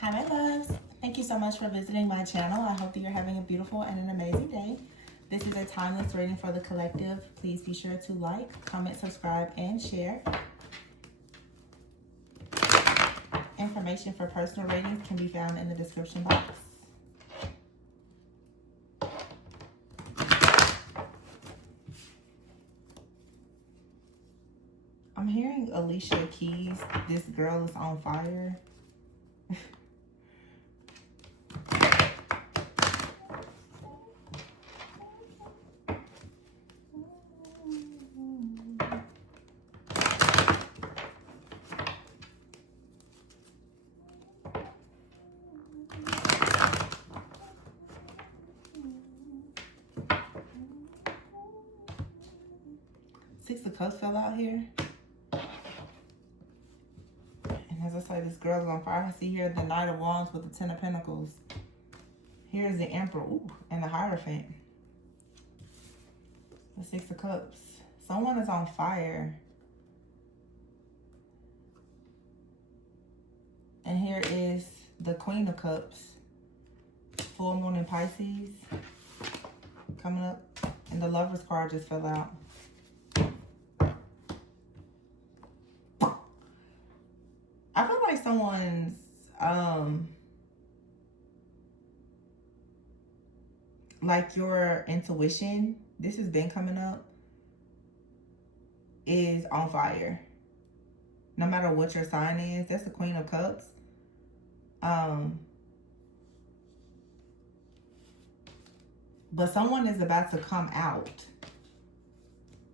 Hi, my loves. Thank you so much for visiting my channel. I hope that you're having a beautiful and an amazing day. This is a timeless reading for the collective. Please be sure to like, comment, subscribe, and share. Information for personal readings can be found in the description box. I'm hearing Alicia Keys. This girl is on fire. Six of Cups fell out here. And as I say, this girl's on fire. I see here the Knight of Wands with the Ten of Pentacles. Here's the Emperor, ooh, and the Hierophant. The Six of Cups. Someone is on fire. And here is the Queen of Cups. Full Moon in Pisces. Coming up. And the Lover's card just fell out. I feel like someone's like your intuition, this has been coming up, is on fire. No matter what your sign is. That's the Queen of Cups. But someone is about to come out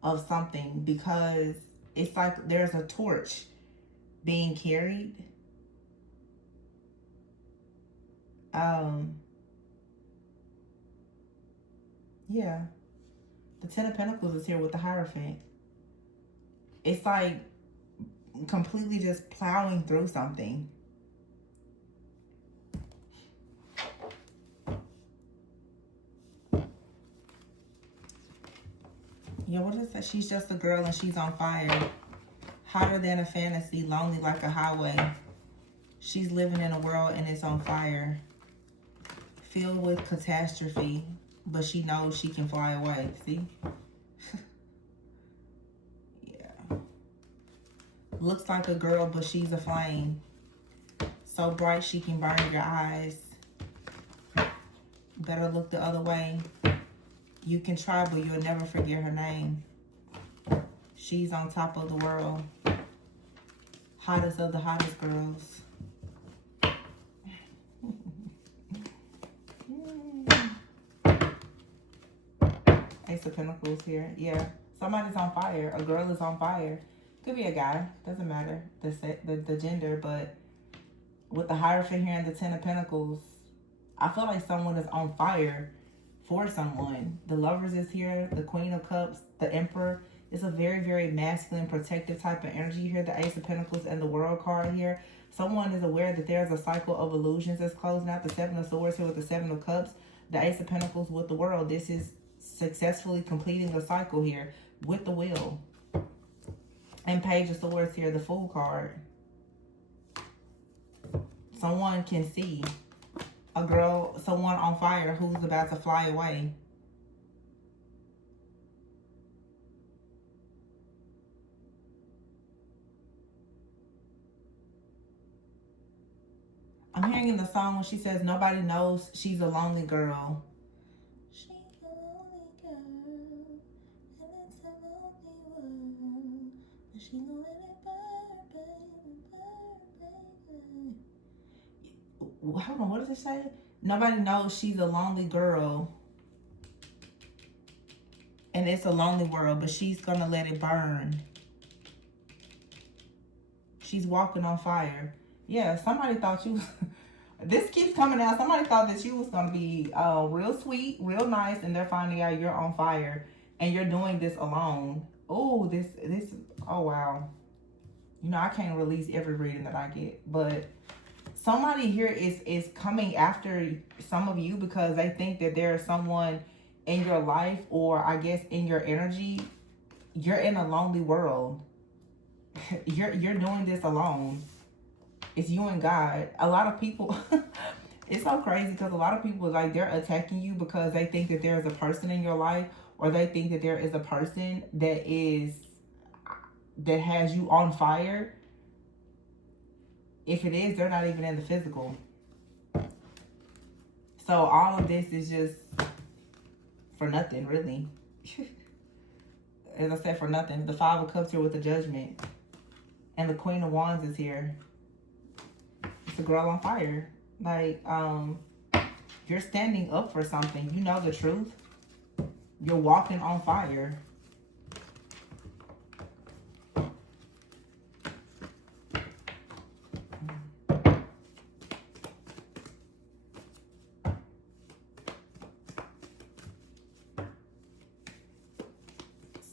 of something because it's like there's a torch being carried. Yeah. The Ten of Pentacles is here with the Hierophant. It's like completely just plowing through something. Yeah, what is that? She's just a girl and she's on fire. Hotter than a fantasy, lonely like a highway. She's living in a world and it's on fire. Filled with catastrophe, but she knows she can fly away. See? Yeah. Looks like a girl, but she's a flame. So bright she can burn your eyes. Better look the other way. You can try, but you'll never forget her name. She's on top of the world. Hottest of the hottest girls. Ace of Pentacles here. Yeah. Somebody's on fire. A girl is on fire. Could be a guy. Doesn't matter the gender. But with the Hierophant here and the Ten of Pentacles, I feel like someone is on fire for someone. The Lovers is here. The Queen of Cups. The Emperor. It's a very, very masculine, protective type of energy here. The Ace of Pentacles and the World card here. Someone is aware that there's a cycle of illusions that's closing out. The Seven of Swords here with the Seven of Cups. The Ace of Pentacles with the World. This is successfully completing a cycle here with the Wheel. And Page of Swords here, the Fool card. Someone can see a girl, someone on fire who's about to fly away. I'm hearing in the song when she says nobody knows she's a lonely girl. She's a lonely girl, and it's a lonely world. But she gonna let it burn, baby. Hold on, what does it say? Nobody knows she's a lonely girl. And it's a lonely world, but she's gonna let it burn. She's walking on fire. Yeah, somebody thought you... This keeps coming out. Somebody thought that you was going to be real sweet, real nice, and they're finding out you're on fire. And you're doing this alone. Oh, this... Oh, wow. You know, I can't release every reading that I get. But somebody here is coming after some of you because they think that there is someone in your life, or I guess in your energy. You're in a lonely world. You're doing this alone. It's you and God. A lot of people, it's so crazy because a lot of people, like, they're attacking you because they think that there is a person in your life, or they think that there is a person that has you on fire. If it is, they're not even in the physical. So all of this is just for nothing, really. As I said, for nothing. The Five of Cups here with the Judgment. And the Queen of Wands is here. It's a girl on fire. Like, you're standing up for something. You know the truth. You're walking on fire.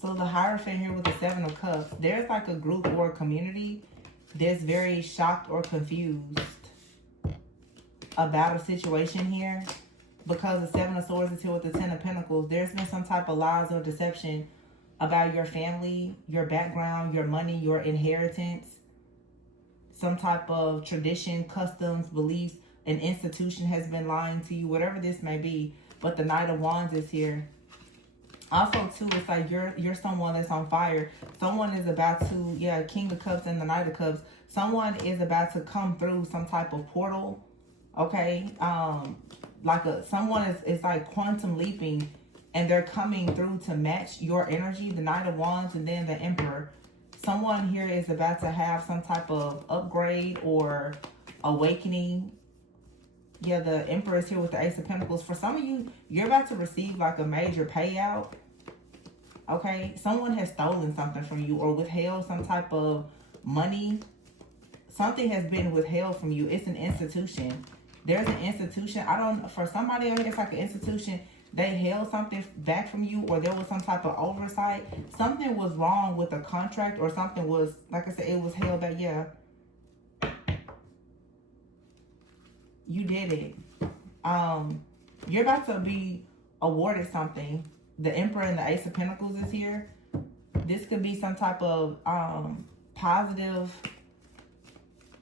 So the Hierophant here with the Seven of Cups. There's like a group or a community that's very shocked or confused about a situation here. Because the Seven of Swords is here with the Ten of Pentacles. There's been some type of lies or deception about your family, your background, your money, your inheritance. Some type of tradition, customs, beliefs, an institution has been lying to you. Whatever this may be. But the Knight of Wands is here. Also, too, it's like you're someone that's on fire. Someone is about to, yeah, King of Cups and the Knight of Cups. Someone is about to come through some type of portal, okay? Someone is like quantum leaping, and they're coming through to match your energy, the Knight of Wands and then the Emperor. Someone here is about to have some type of upgrade or awakening. Yeah, the Emperor is here with the Ace of Pentacles. For some of you, you're about to receive like a major payout. Okay, someone has stolen something from you or withheld some type of money. Something has been withheld from you. It's an institution. There's an institution. For somebody out here, it's like an institution. They held something back from you, or there was some type of oversight. Something was wrong with the contract, or something was, like I said, it was held back. Yeah. You did it. You're about to be awarded something. The Emperor and the Ace of Pentacles is here. This could be some type of positive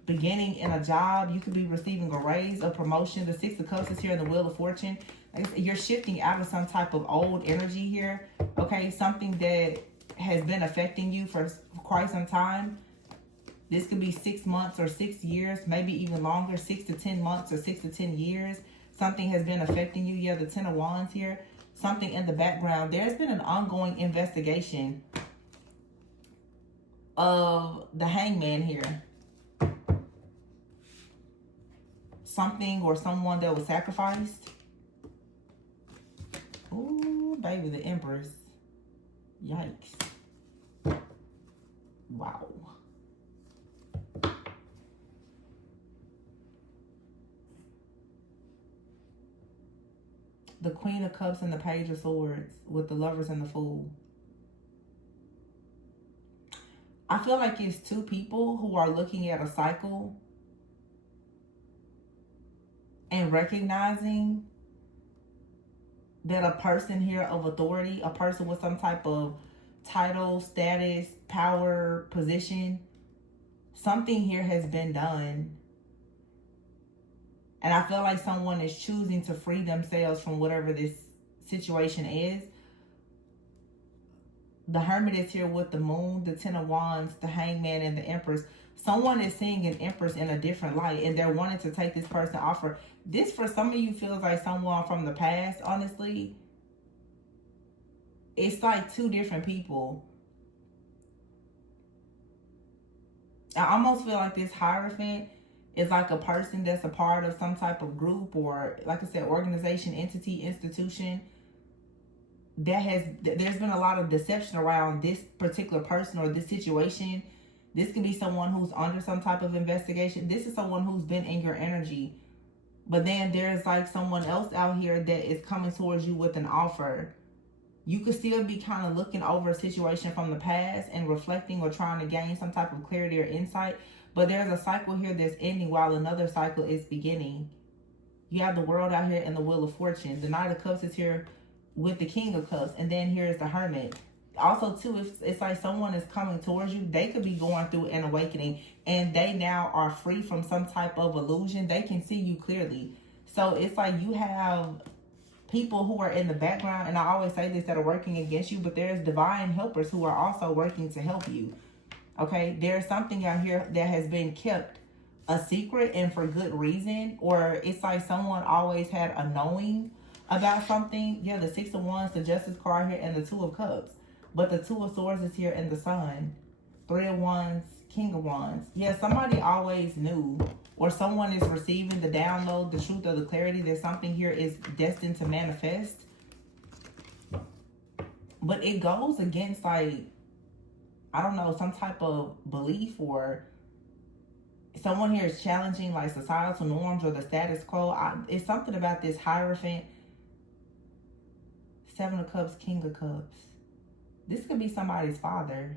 beginning in a job. You could be receiving a raise, a promotion. The Six of Cups is here and the Wheel of Fortune. You're shifting out of some type of old energy here. Okay, something that has been affecting you for quite some time. This could be 6 months or 6 years, maybe even longer, 6 to 10 months or 6 to 10 years. Something has been affecting you. You have the Ten of Wands here. Something in the background. There's been an ongoing investigation of the Hangman here. Something or someone that was sacrificed. Ooh, baby, the Empress. Yikes. Wow. The Queen of Cups and the Page of Swords with the Lovers and the Fool. I feel like it's two people who are looking at a cycle and recognizing that a person here of authority, a person with some type of title, status, power, position, something here has been done. And I feel like someone is choosing to free themselves from whatever this situation is. The Hermit is here with the Moon, the Ten of Wands, the Hangman, and the Empress. Someone is seeing an Empress in a different light, and they're wanting to take this person off her. This, for some of you, feels like someone from the past, honestly. It's like two different people. I almost feel like this Hierophant is like a person that's a part of some type of group or, like I said, organization, entity, institution. There's been a lot of deception around this particular person or this situation. This can be someone who's under some type of investigation. This is someone who's been in your energy. But then there's like someone else out here that is coming towards you with an offer. You could still be kind of looking over a situation from the past and reflecting or trying to gain some type of clarity or insight. But there's a cycle here that's ending while another cycle is beginning. You have the World out here and the Wheel of Fortune. The Knight of Cups is here with the King of Cups. And then here is the Hermit. also too, if it's like someone is coming towards you, they could be going through an awakening and they now are free from some type of illusion. They can see you clearly. So it's like you have people who are in the background, and I always say this, that are working against you, but there's divine helpers who are also working to help you. Okay, there's something out here that has been kept a secret and for good reason, or it's like someone always had a knowing about something. Yeah, the Six of Wands, the Justice card here, and the Two of Cups. But the Two of Swords is here and the Sun. Three of Wands, King of Wands. Yeah, somebody always knew, or someone is receiving the download, the truth, or the clarity that something here is destined to manifest. But it goes against, like, I don't know, some type of belief, or someone here is challenging like societal norms or the status quo. It's something about this Hierophant. Seven of Cups, King of Cups. This could be somebody's father.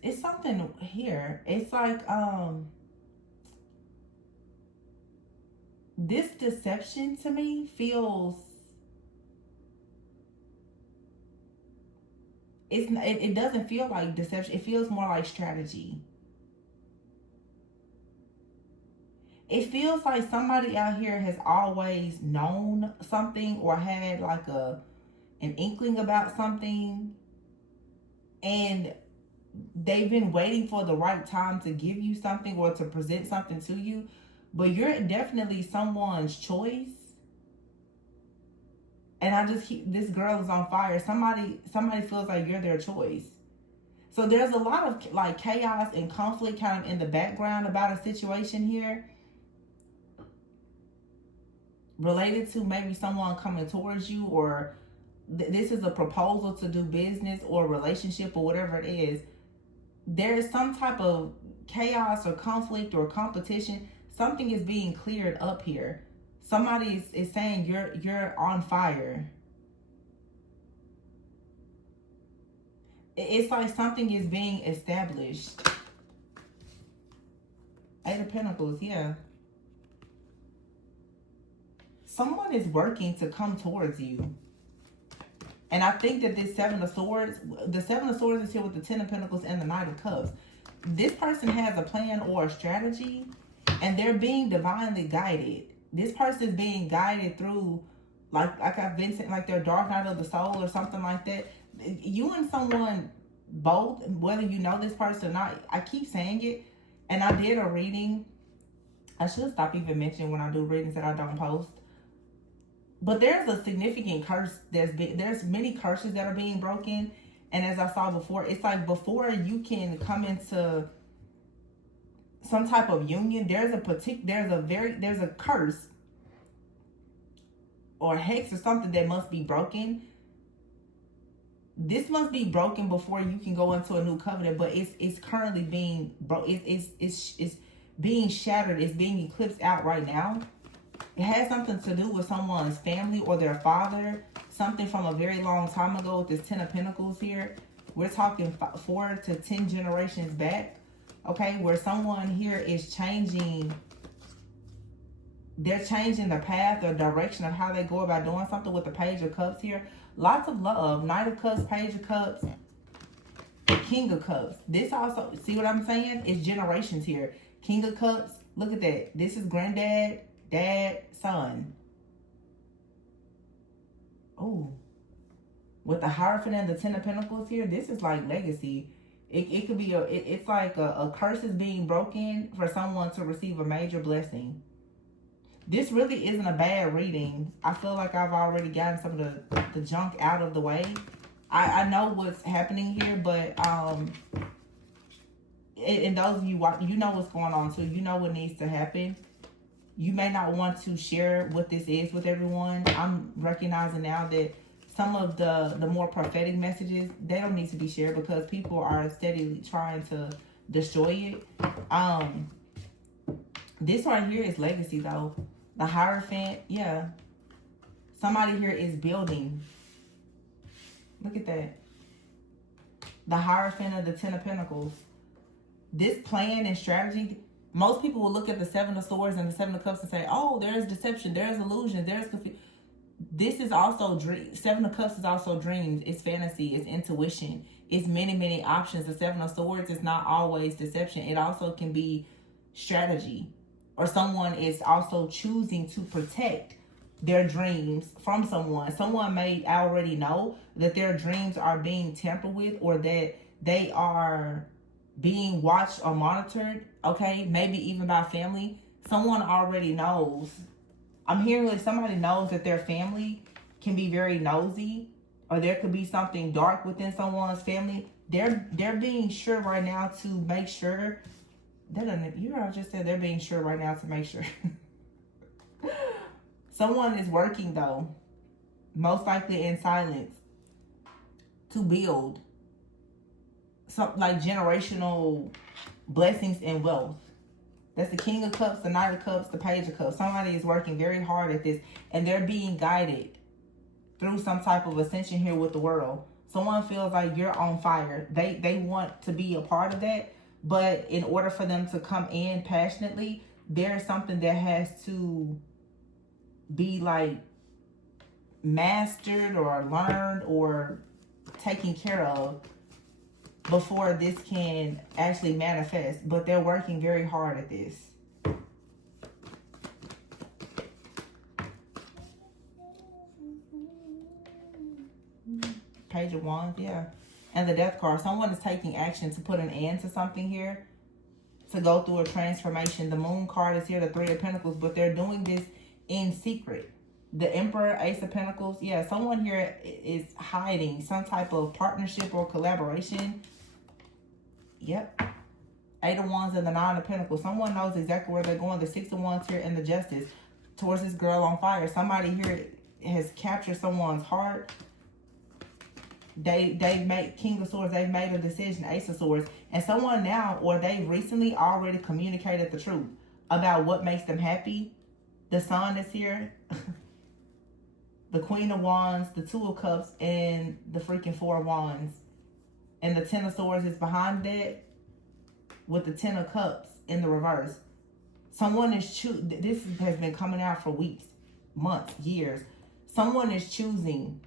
It's something here. It's like, this deception to me feels, it doesn't feel like deception. It feels more like strategy. It feels like somebody out here has always known something or had like an inkling about something, and they've been waiting for the right time to give you something or to present something to you. But you're definitely someone's choice. And I just keep, this girl is on fire. Somebody feels like you're their choice. So there's a lot of like chaos and conflict kind of in the background about a situation here, related to maybe someone coming towards you, or this is a proposal to do business or relationship or whatever it is. There's some type of chaos or conflict or competition. Something is being cleared up here. Somebody is saying you're on fire. It's like something is being established. Eight of Pentacles, yeah. Someone is working to come towards you. And I think that this Seven of Swords, the Seven of Swords is here with the Ten of Pentacles and the Knight of Cups. This person has a plan or a strategy, and they're being divinely guided. This person is being guided through, like I've been saying, like their dark night of the soul or something like that. You and someone both, whether you know this person or not, I keep saying it, and I did a reading. I should stop even mentioning when I do readings that I don't post. But there's a significant curse. There's many curses that are being broken. And as I saw before, it's like before you can come into some type of union, there's a curse or hex or something that must be broken. This must be broken before you can go into a new covenant, but it's currently being it's being shattered. It's being eclipsed out right now. It has something to do with someone's family or their father, something from a very long time ago with this Ten of Pentacles here. We're talking 4 to 10 generations back, okay, where someone here is changing, they're changing the path or direction of how they go about doing something with the Page of Cups here. Lots of love. Knight of Cups, Page of Cups, King of Cups. This also, see what I'm saying? It's generations here. King of Cups, look at that. This is granddad, dad, son. Oh, with the Hierophant and the Ten of Pentacles here, this is like legacy. It could be it's like a curse is being broken for someone to receive a major blessing. This really isn't a bad reading. I feel like I've already gotten some of the junk out of the way. I know what's happening here, but and those of you you know what's going on too. You know what needs to happen. You may not want to share what this is with everyone. I'm recognizing now that some of the more prophetic messages, they don't need to be shared because people are steadily trying to destroy it. This right here is legacy though. The Hierophant, yeah. Somebody here is building. Look at that. The Hierophant of the Ten of Pentacles. This plan and strategy, Most people will look at the Seven of Swords and the Seven of Cups and say, oh, there's deception, there's illusion, there's confusion. This is also dream. Seven of Cups is also dreams. It's fantasy. It's intuition. It's many, many options. The Seven of Swords is not always deception. It also can be strategy. Or someone is also choosing to protect their dreams from someone. Someone may already know that their dreams are being tampered with, or that they are being watched or monitored. Okay, maybe even by family. Someone already knows. I'm hearing that somebody knows that their family can be very nosy, or there could be something dark within someone's family. They're being sure right now to make sure. You just said they're being sure right now to make sure. Someone is working, though, most likely in silence, to build some like generational blessings and wealth. That's the King of Cups, the Knight of Cups, the Page of Cups. Somebody is working very hard at this, and they're being guided through some type of ascension here with the world. Someone feels like you're on fire. They want to be a part of that, but in order for them to come in passionately, there's something that has to be like mastered or learned or taken care of before this can actually manifest. But they're working very hard at this. Page of Wands, yeah. And the Death card. Someone is taking action to put an end to something here, to go through a transformation. The Moon card is here, the Three of Pentacles, but they're doing this in secret. The Emperor, Ace of Pentacles, yeah, someone here is hiding some type of partnership or collaboration. Yep. Eight of Wands and the Nine of Pentacles. Someone knows exactly where they're going. The Six of Wands here and the Justice towards this girl on fire. Somebody here has captured someone's heart. They've made King of Swords. They've made a decision, Ace of Swords. And someone now, or they recently already communicated the truth about what makes them happy. The Sun is here. The Queen of Wands, the Two of Cups, and the freaking Four of Wands. And the Ten of Swords is behind that with the Ten of Cups in the reverse. Someone is this has been coming out for weeks, months, years. Someone is choosing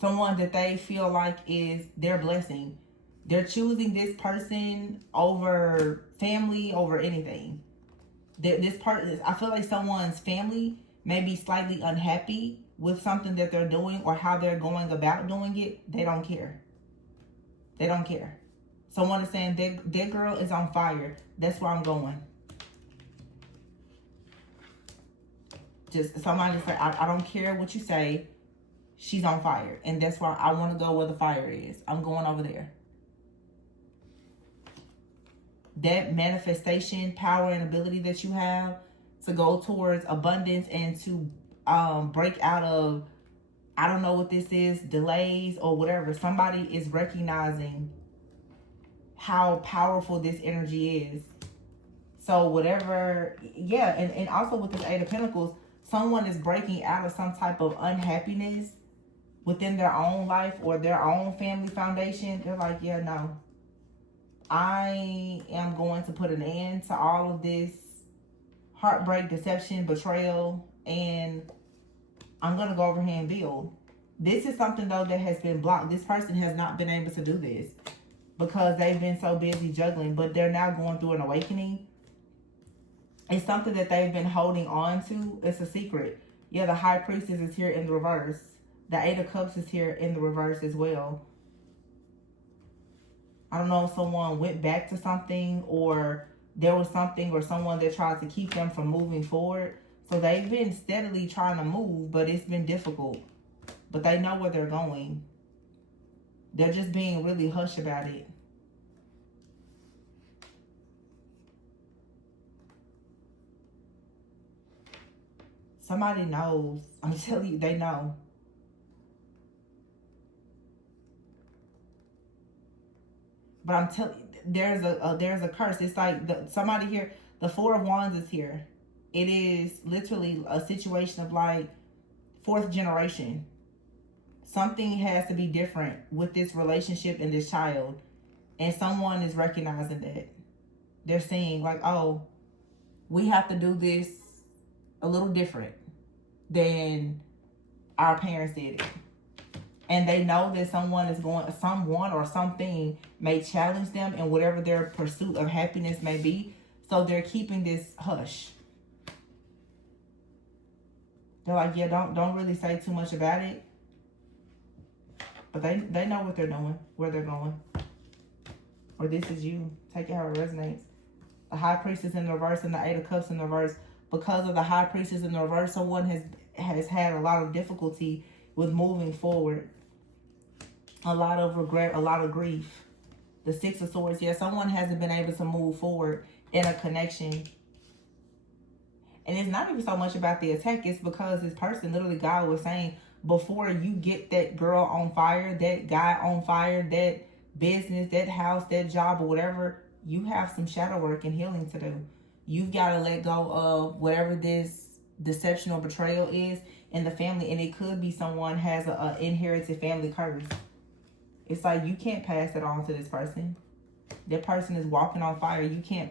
someone that they feel like is their blessing. They're choosing this person over family, over anything. This part, I feel like someone's family may be slightly unhappy with something that they're doing or how they're going about doing it. They don't care. They don't care. Someone is saying their girl is on fire. That's where I'm going. Just somebody say, I don't care what you say. She's on fire. And that's why I want to go where the fire is. I'm going over there. That manifestation, power, and ability that you have to go towards abundance and to break out of, I don't know what this is, delays or whatever. Somebody is recognizing how powerful this energy is. So whatever, yeah, and also with this Eight of Pentacles, someone is breaking out of some type of unhappiness within their own life or their own family foundation. They're like, yeah, no. I am going to put an end to all of this heartbreak, deception, betrayal, and I'm going to go over here and build. This is something, though, that has been blocked. This person has not been able to do this because they've been so busy juggling, but they're now going through an awakening. It's something that they've been holding on to. It's a secret. Yeah, the High Priestess is here in the reverse. The Eight of Cups is here in the reverse as well. I don't know if someone went back to something or there was something or someone that tried to keep them from moving forward. So they've been steadily trying to move, but it's been difficult. But they know where they're going. They're just being really hush about it. Somebody knows. I'm telling you, they know. But I'm telling you, there's a curse. It's like somebody here, the Four of Wands is here. It is literally a situation of like fourth generation. Something has to be different with this relationship and this child. And someone is recognizing that. They're saying like, oh, we have to do this a little different than our parents did it. And they know that someone or something may challenge them in whatever their pursuit of happiness may be. So they're keeping this hush. They're like, yeah, don't really say too much about it. But they know what they're doing, where they're going. Or this is you. Take it how it resonates. The High Priestess in the reverse and the Eight of Cups in the reverse. Because of the High Priestess in the reverse, someone has had a lot of difficulty with moving forward. A lot of regret, a lot of grief. The Six of Swords. Yeah, someone hasn't been able to move forward in a connection. And it's not even so much about the attack. It's because this person, literally God was saying, before you get that girl on fire, that guy on fire, that business, that house, that job, or whatever, you have some shadow work and healing to do. You've got to let go of whatever this deception or betrayal is in the family. And it could be someone has an inherited family curse. It's like you can't pass it on to this person. That person is walking on fire. You can't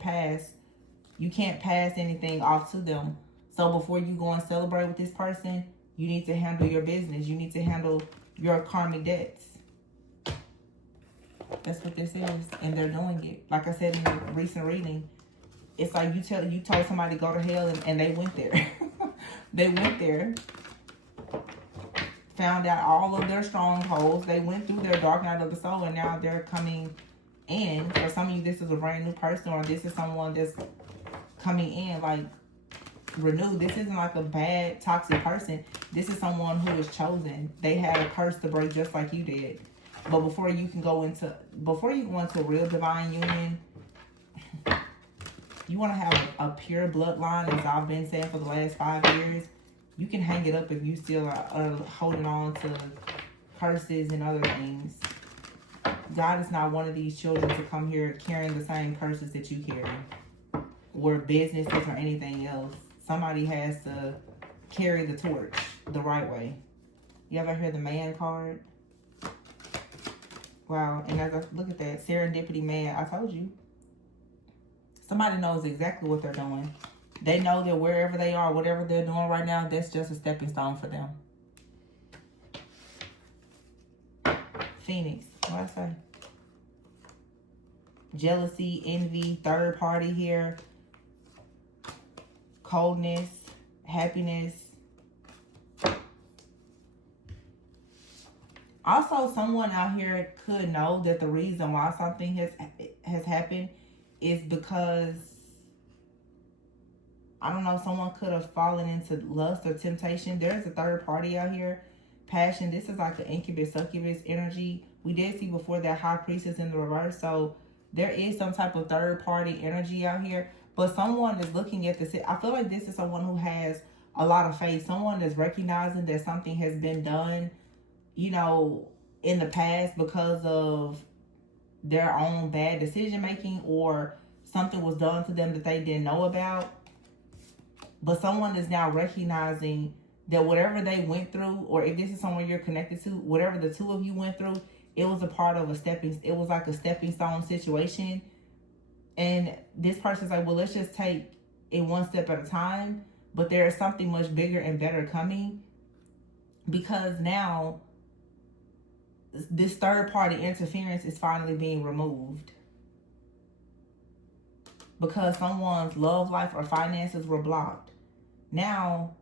pass anything off to them. So before you go and celebrate with this person, you need to handle your business. You need to handle your karmic debts. That's what this is, and they're doing it. Like I said in the recent reading, it's like you told somebody to go to hell, and they went there. They went there. Found out all of their strongholds. They went through their dark night of the soul, and now they're coming in. For some of you, this is a brand new person, or this is someone that's coming in like renewed. This isn't like a bad, toxic person. This is someone who is chosen. They had a curse to break just like you did. But before you go into a real divine union, you want to have a pure bloodline, as I've been saying for the last 5 years. You can hang it up if you still are holding on to curses and other things. God is not one of these children to come here carrying the same curses that you carry, or businesses or anything else. Somebody has to carry the torch the right way. You ever hear the Man card? Wow, and as I look at that, serendipity man, I told you. Somebody knows exactly what they're doing. They know that wherever they are, whatever they're doing right now, that's just a stepping stone for them. Phoenix, what I say? Jealousy, envy, third party here. Coldness, happiness. Also, someone out here could know that the reason why something has happened is because, I don't know, someone could have fallen into lust or temptation. There's a third party out here. Passion. This is like an incubus, succubus energy. We did see before that High Priestess in the reverse. So there is some type of third party energy out here. But someone is looking at this. I feel like this is someone who has a lot of faith. Someone is recognizing that something has been done, you know, in the past because of their own bad decision making, or something was done to them that they didn't know about. But someone is now recognizing that whatever they went through, or if this is someone you're connected to, whatever the two of you went through, it was a part of it was like a stepping stone situation. And this person's like, well, let's just take it one step at a time. But there is something much bigger and better coming, because now this third party interference is finally being removed. Because someone's love life or finances were blocked. Now,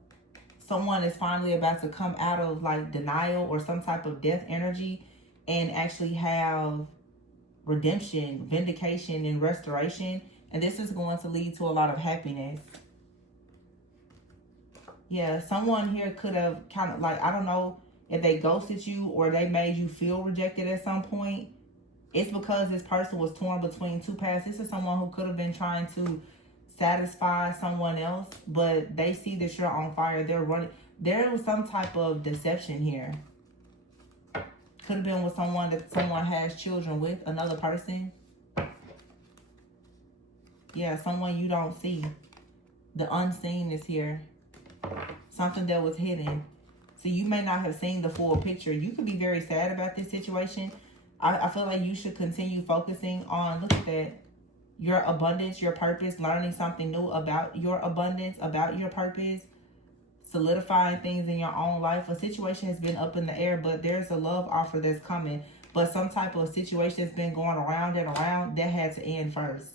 someone is finally about to come out of like denial or some type of death energy and actually have redemption, vindication, and restoration. And this is going to lead to a lot of happiness. Yeah, someone here could have kind of like, I don't know if they ghosted you or they made you feel rejected at some point. It's because this person was torn between two paths. This is someone who could have been trying to satisfy someone else, but they see that you're on fire. They're running. There was some type of deception here. Could have been with someone that someone has children with, another person. Yeah, someone you don't see. The unseen is here. Something that was hidden. So you may not have seen the full picture. You could be very sad about this situation. I feel like you should continue focusing on, look at that. your abundance, your purpose, learning something new about your abundance, about your purpose, solidifying things in your own life. A situation has been up in the air, but there's a love offer that's coming. But some type of situation has been going around and around that had to end first.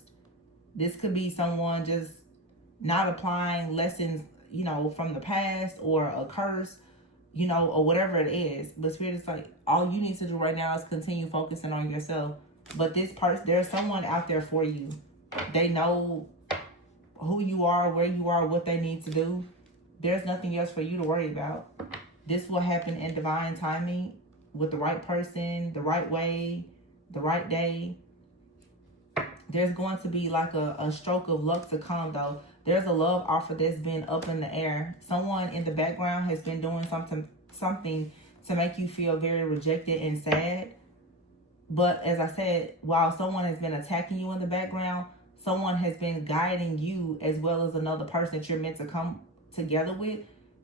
This could be someone just not applying lessons, you know, from the past, or a curse, you know, or whatever it is. But Spirit is like, all you need to do right now is continue focusing on yourself. But this person, there's someone out there for you. They know who you are, where you are, what they need to do. There's nothing else for you to worry about. This will happen in divine timing, with the right person, the right way, the right day. There's going to be like a stroke of luck to come, though. There's a love offer that's been up in the air. Someone in the background has been doing something to make you feel very rejected and sad. But as I said, while someone has been attacking you in the background, someone has been guiding you, as well as another person that you're meant to come together with.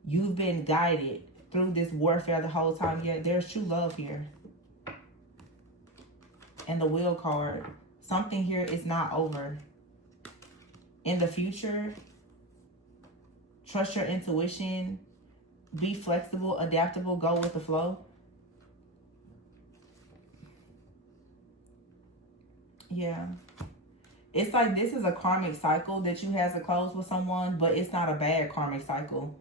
You've been guided through this warfare the whole time. Yeah, there's true love here. And the Wheel card. Something here is not over. In the future, trust your intuition. Be flexible, adaptable, go with the flow. Yeah. It's like this is a karmic cycle that you have to close with someone, but it's not a bad karmic cycle.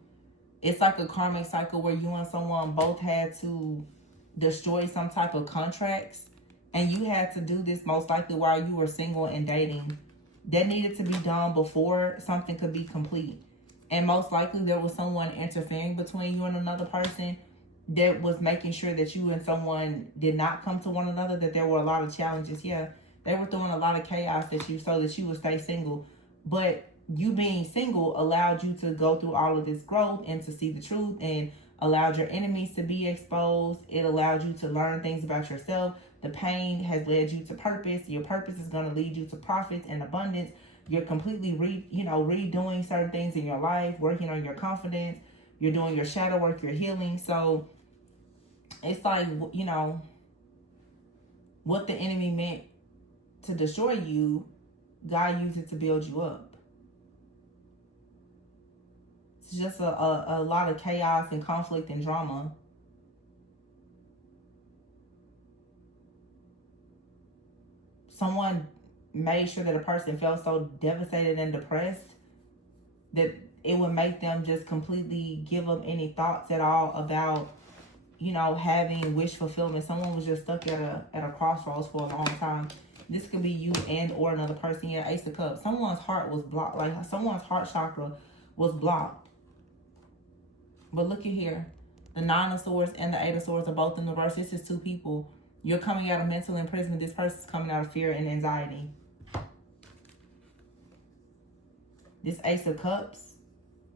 It's like a karmic cycle where you and someone both had to destroy some type of contracts, and you had to do this most likely while you were single and dating. That needed to be done before something could be complete. And most likely there was someone interfering between you and another person that was making sure that you and someone did not come to one another, that there were a lot of challenges. Yeah, they were throwing a lot of chaos at you so that you would stay single. But you being single allowed you to go through all of this growth and to see the truth, and allowed your enemies to be exposed. It allowed you to learn things about yourself. The pain has led you to purpose. Your purpose is going to lead you to profits and abundance. You're completely redoing certain things in your life, working on your confidence. You're doing your shadow work, you're healing. So it's like, you know, what the enemy meant to destroy you, God used it to build you up. It's just a lot of chaos and conflict and drama. Someone made sure that a person felt so devastated and depressed that it would make them just completely give up any thoughts at all about, you know, having wish fulfillment. Someone was just stuck at a crossroads for a long time. This could be you and or another person. Yeah, Ace of Cups. Someone's heart was blocked. Like someone's heart chakra was blocked. But look at here. The Nine of Swords and the Eight of Swords are both in reverse. This is two people. You're coming out of mental imprisonment. This person's coming out of fear and anxiety. This Ace of Cups,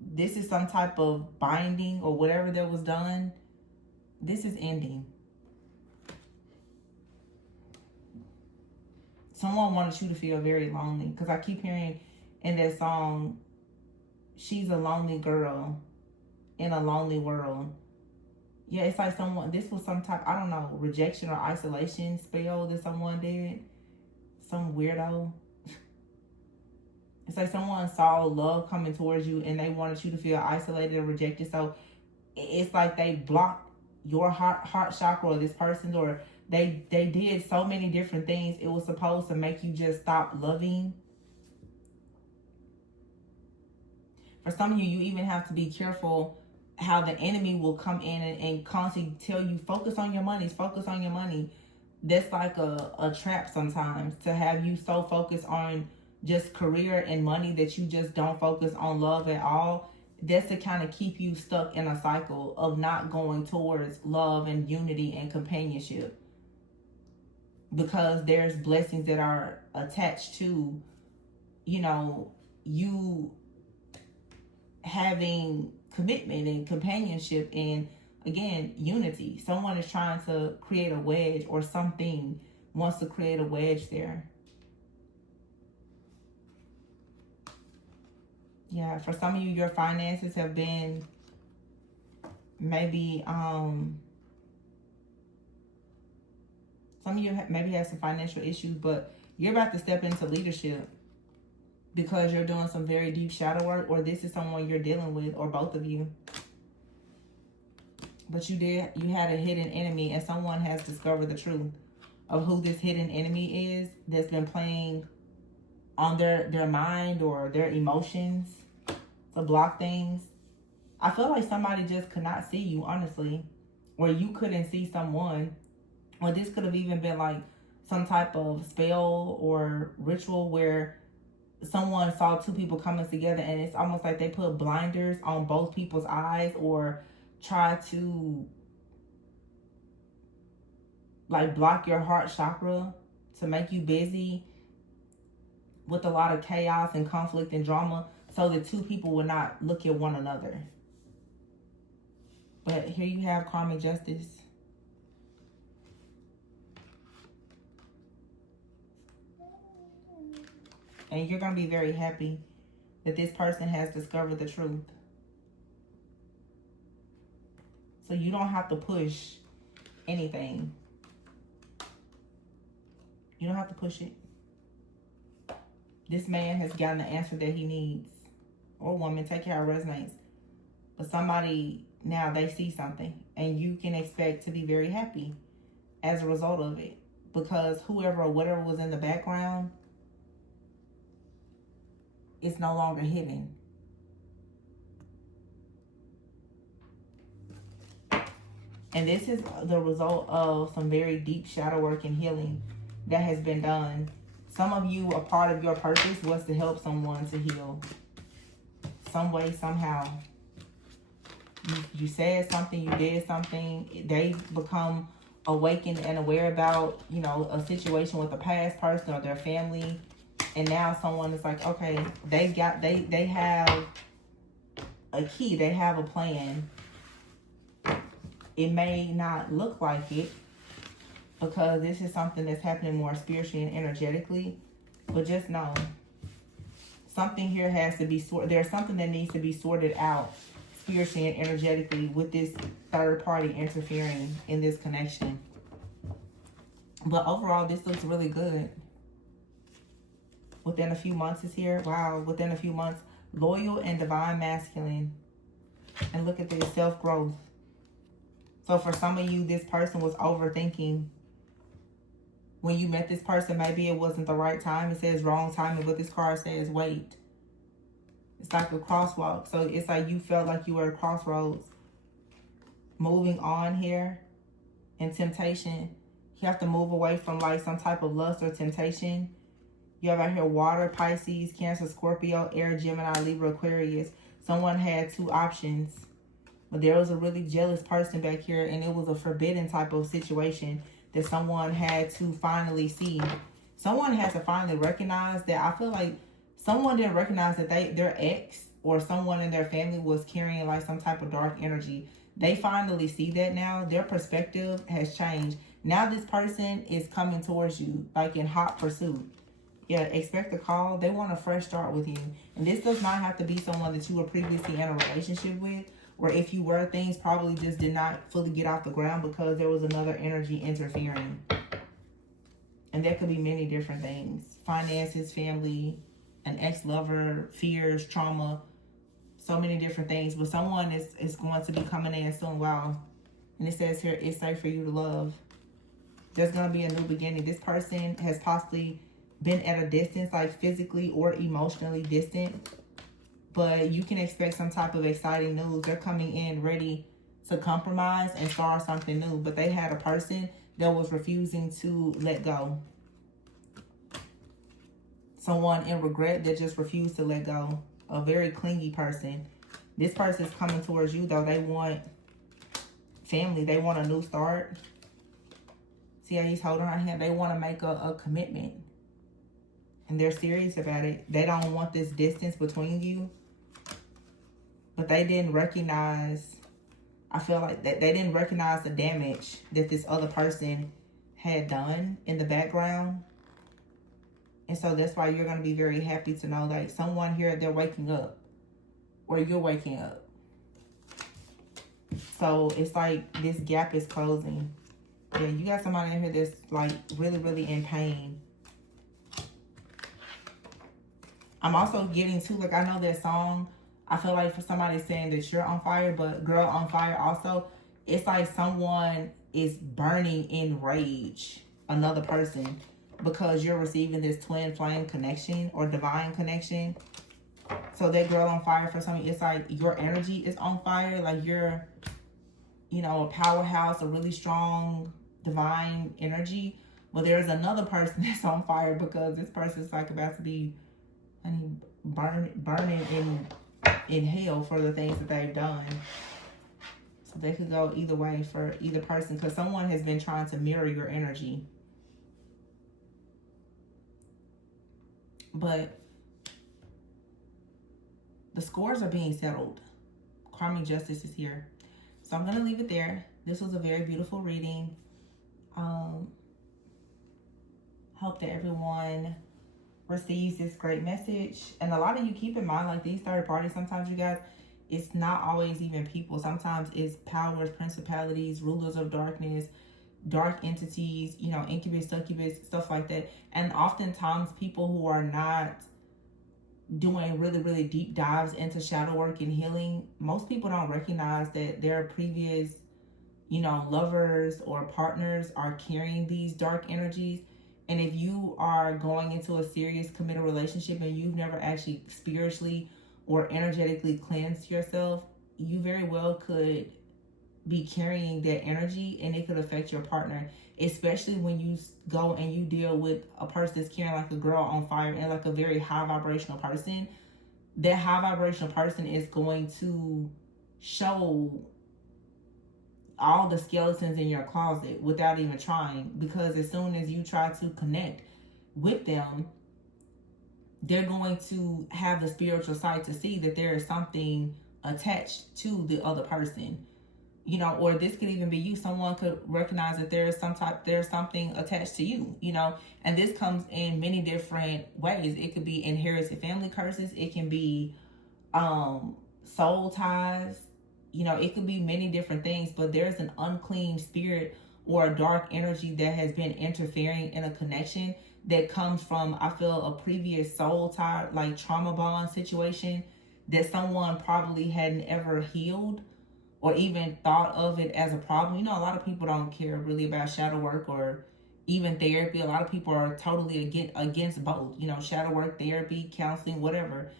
this is some type of binding or whatever that was done. This is ending. Someone wanted you to feel very lonely, because I keep hearing in that song, she's a lonely girl in a lonely world. Yeah, it's like someone, this was some type, I don't know, rejection or isolation spell that someone did. Some weirdo. It's like someone saw love coming towards you and they wanted you to feel isolated or rejected. So it's like they blocked your heart chakra, or this person's, or they did so many different things. It was supposed to make you just stop loving. For some of you, you even have to be careful how the enemy will come in and constantly tell you, focus on your money, focus on your money. That's like a trap sometimes, to have you so focused on just career and money that you just don't focus on love at all. That's to kind of keep you stuck in a cycle of not going towards love and unity and companionship. Because there's blessings that are attached to, you know, you having commitment and companionship and, again, unity. Someone is trying to create a wedge, or something wants to create a wedge there. Yeah, for some of you, your finances have been maybe, some of you maybe have some financial issues, but you're about to step into leadership. because you're doing some very deep shadow work, or this is someone you're dealing with, or both of you. But you had a hidden enemy, and someone has discovered the truth of who this hidden enemy is that's been playing on their mind or their emotions to block things. I feel like somebody just could not see you, honestly, or you couldn't see someone, or this could have even been like some type of spell or ritual where someone saw two people coming together, and it's almost like they put blinders on both people's eyes, or try to like block your heart chakra to make you busy with a lot of chaos and conflict and drama, so that two people will not look at one another. But here you have karmic justice. And you're going to be very happy that this person has discovered the truth. So you don't have to push anything. You don't have to push it. This man has gotten the answer that he needs. Or woman, take care of resonates. But somebody, now they see something. And you can expect to be very happy as a result of it. Because whoever or whatever was in the background, it's no longer hidden. And this is the result of some very deep shadow work and healing that has been done. Some of you, a part of your purpose was to help someone to heal. Some way, somehow. You said something, you did something. They become awakened and aware about, you know, a situation with a past person or their family. And now someone is like, okay, they have a key, they have a plan. It may not look like it, because this is something that's happening more spiritually and energetically. But just know, something here has to be sorted. There's something that needs to be sorted out spiritually and energetically with this third party interfering in this connection. But overall, this looks really good. Within a few months is here. Wow, within a few months. Loyal and divine masculine. And look at this, self-growth. So for some of you, this person was overthinking. When you met this person, maybe it wasn't the right time. It says wrong timing, but this card says wait. It's like a crosswalk. So it's like you felt like you were at crossroads. Moving on here in temptation. You have to move away from like some type of lust or temptation. You have out here water, Pisces, Cancer, Scorpio, Air, Gemini, Libra, Aquarius. Someone had two options. But there was a really jealous person back here, and it was a forbidden type of situation that someone had to finally see. Someone had to finally recognize that. I feel like someone didn't recognize that their ex or someone in their family was carrying like some type of dark energy. They finally see that now. Their perspective has changed. Now this person is coming towards you like in hot pursuit. Yeah, expect a call. They want a fresh start with you. And this does not have to be someone that you were previously in a relationship with. Or if you were, things probably just did not fully get off the ground because there was another energy interfering. And there could be many different things. Finances, family, an ex-lover, fears, trauma. So many different things. But someone is going to be coming in soon. Wow. And it says here, it's safe for you to love. There's going to be a new beginning. This person has possibly been at a distance, like physically or emotionally distant. But you can expect some type of exciting news. They're coming in ready to compromise and start something new. But they had a person that was refusing to let go. Someone in regret that just refused to let go. A very clingy person. This person is coming towards you, though. They want family. They want a new start. See how he's holding her hand? They want to make a commitment. And they're serious about it. They don't want this distance between you. But they didn't recognize, I feel like that they didn't recognize the damage that this other person had done in the background. And so that's why you're going to be very happy to know like someone here, they're waking up. Or you're waking up. So it's like this gap is closing. Yeah, you got somebody in here that's like really, really in pain. I'm also getting to, like, I know that song. I feel like for somebody saying that you're on fire, but girl on fire also, it's like someone is burning in rage, another person, because you're receiving this twin flame connection or divine connection. So that girl on fire for something, it's like your energy is on fire. Like you're, you know, a powerhouse, a really strong divine energy. But there's another person that's on fire because this person's like about to be, I mean, burning in hell for the things that they've done. So they could go either way for either person, because someone has been trying to mirror your energy. But the scores are being settled. Karmic justice is here. So I'm going to leave it there. This was a very beautiful reading. Hope that everyone receives this great message. And a lot of you keep in mind, like these third parties, sometimes you guys, it's not always even people. Sometimes it's powers, principalities, rulers of darkness, dark entities, you know, incubus, succubus, stuff like that. And oftentimes people who are not doing really, really deep dives into shadow work and healing, most people don't recognize that their previous, you know, lovers or partners are carrying these dark energies. And if you are going into a serious committed relationship and you've never actually spiritually or energetically cleansed yourself, you very well could be carrying that energy, and it could affect your partner, especially when you go and you deal with a person that's carrying like a girl on fire and like a very high vibrational person. That high vibrational person is going to show all the skeletons in your closet without even trying, because as soon as you try to connect with them, they're going to have the spiritual sight to see that there is something attached to the other person, you know. Or this could even be you. Someone could recognize that there's something attached to you, you know. And this comes in many different ways. It could be inherited family curses. It can be soul ties. You know, it could be many different things, but there's an unclean spirit or a dark energy that has been interfering in a connection that comes from, I feel, a previous soul tie, like trauma bond situation that someone probably hadn't ever healed or even thought of it as a problem. You know, a lot of people don't care really about shadow work or even therapy. A lot of people are totally against both, you know, shadow work, therapy, counseling, whatever.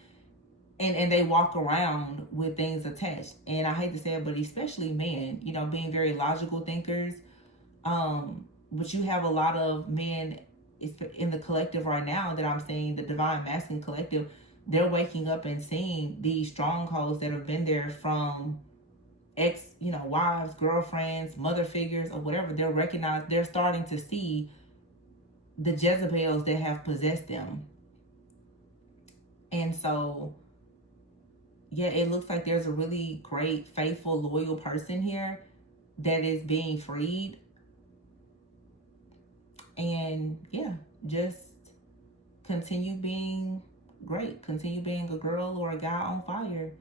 And they walk around with things attached. And I hate to say it, but especially men, you know, being very logical thinkers. But you have a lot of men in the collective right now that I'm seeing, the divine masculine collective, they're waking up and seeing these strongholds that have been there from ex, you know, wives, girlfriends, mother figures, or whatever. They're starting to see the Jezebels that have possessed them. And so, yeah, it looks like there's a really great, faithful, loyal person here that is being freed. And yeah, just continue being great. Continue being a girl or a guy on fire.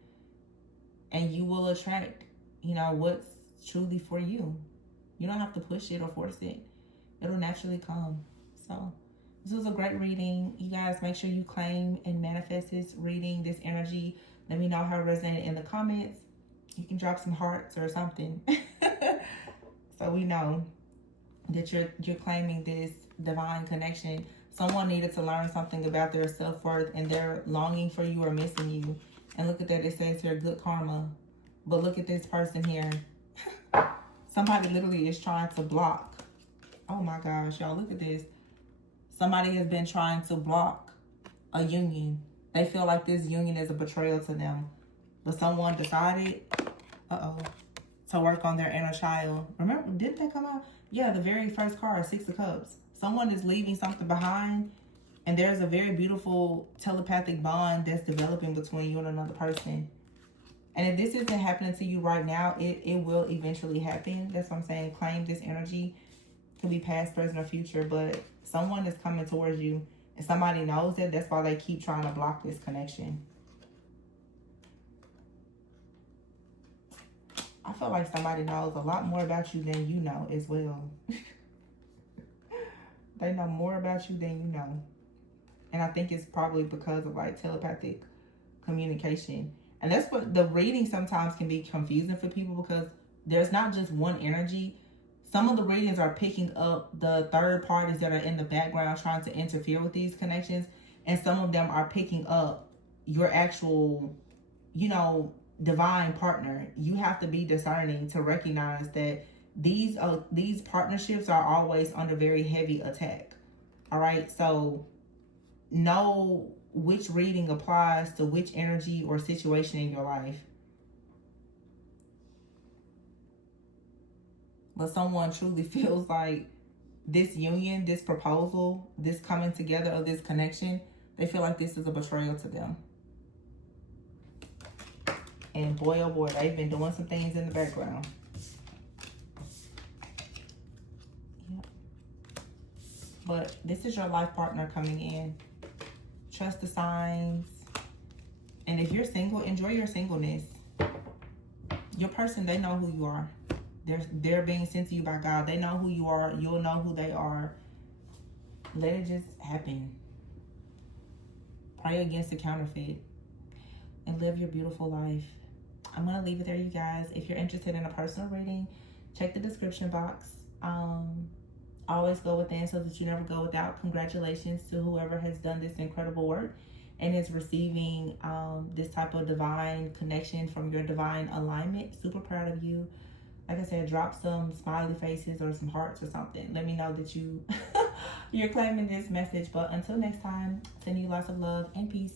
And you will attract, you know, what's truly for you. You don't have to push it or force it. It'll naturally come. So this was a great reading. You guys, make sure you claim and manifest this reading, this energy. Let me know how it resonated in the comments. You can drop some hearts or something. So we know that you're claiming this divine connection. Someone needed to learn something about their self-worth and they're longing for you or missing you. And look at that, it says here, good karma. But look at this person here. Somebody literally is trying to block. Oh my gosh, y'all, look at this. Somebody has been trying to block a union. They feel like this union is a betrayal to them. But someone decided, to work on their inner child. Remember, didn't that come out? Yeah, the very first card, Six of Cups. Someone is leaving something behind, and there's a very beautiful telepathic bond that's developing between you and another person. And if this isn't happening to you right now, it will eventually happen. That's what I'm saying. Claim this energy. It could be past, present, or future, but someone is coming towards you, and somebody knows that. That's why they keep trying to block this connection. I feel like somebody knows a lot more about you than you know as well. They know more about you than you know. And I think it's probably because of like telepathic communication. And that's what the reading sometimes can be confusing for people, because there's not just one energy. Some of the readings are picking up the third parties that are in the background trying to interfere with these connections. And some of them are picking up your actual, you know, divine partner. You have to be discerning to recognize that these partnerships are always under very heavy attack. All right, so know which reading applies to which energy or situation in your life. But someone truly feels like this union, this proposal, this coming together of this connection, they feel like this is a betrayal to them. And boy, oh boy, they've been doing some things in the background. Yep. But this is your life partner coming in. Trust the signs. And if you're single, enjoy your singleness. Your person, they know who you are. They're being sent to you by God. They know who you are. You'll know who they are. Let it just happen. Pray against the counterfeit. And live your beautiful life. I'm going to leave it there, you guys. If you're interested in a personal reading, check the description box. Always go within so that you never go without. Congratulations to whoever has done this incredible work and is receiving this type of divine connection from your divine alignment. Super proud of you. Like I said, drop some smiley faces or some hearts or something. Let me know that you're claiming this message. But until next time, sending you lots of love and peace.